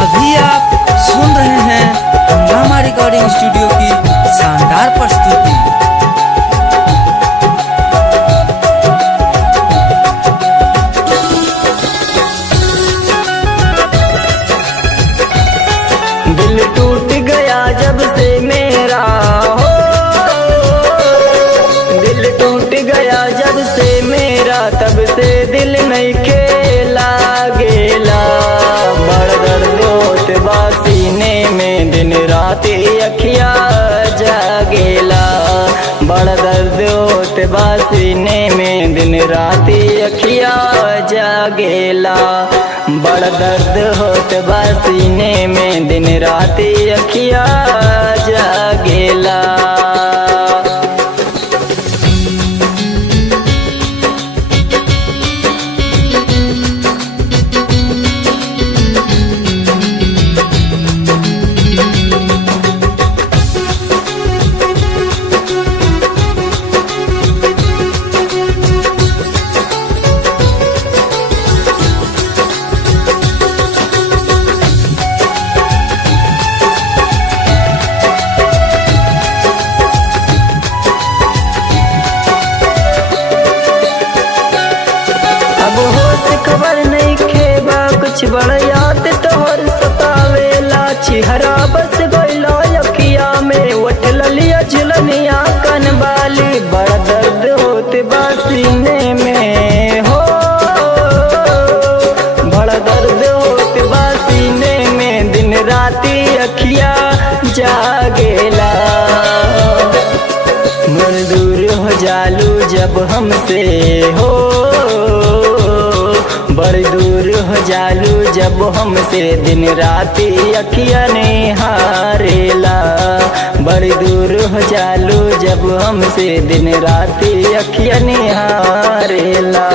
अभी आप सुन रहे हैं हंगामा रिकॉर्डिंग स्टूडियो की शानदार प्रस्तुति। दिल टूट गया जब से मेरा हो, दिल टूट गया जब से मेरा, तब से दिल नहीं खेला गेला। बड़ दर्द होत बा सीने में, दिन रात अखिया जागेला। बड़ दर्द होत बा सीने में, दिन रात अखिया जागेला। बड़ दर्द होत बा सीने में, दिन रात अखिया जागेला। खबर नहीं खेबा कुछ बड़ याद तोहर सतावेला। चिहरा बस गइला अखिया में, उठ ललिया झुलनिया कनबाली। बड़ दर्द होते बा सीने में हो, बड़ दर्द होते बा सीने में, दिन राती अखिया जागेला। मोर दूर हो जालू जब हमसे हो, बड़ी दूर हो जालू जब हमसे, दिन राती अखिया नहीं हारेला। बड़ी दूर हो जालू जब हमसे, दिन राती अखिया नहीं हारेला।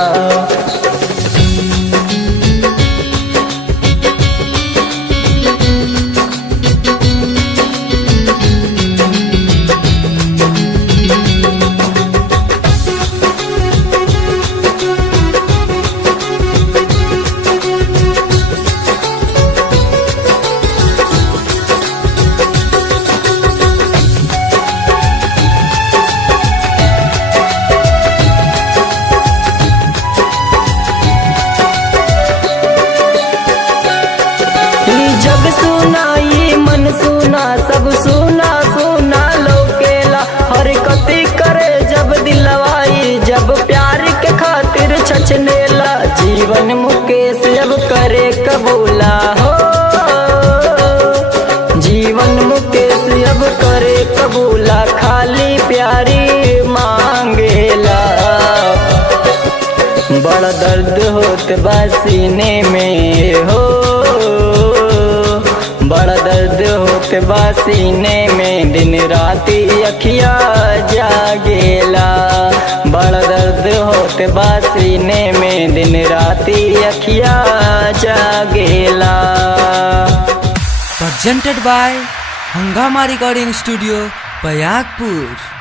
जब सुना ये मन सुना, सब सुना सुना लौकेला। हरकती करे जब दिलवाई, जब प्यार के खातिर छचनेला। जीवन मुकेश जब करे कबूला हो, जीवन मुकेश जब करे कबूला। खाली प्यारी मांगेला। बड़ा दर्द होत बा सीने में हो, बड़ा दर्द होत बा सीने में, दिन राती अखिया जागेला। बड़ा दर्द होत बा सीने में, दिन राती अखिया जागेला। Presented by हंगामा रिकॉर्डिंग स्टूडियो बयाकपुर।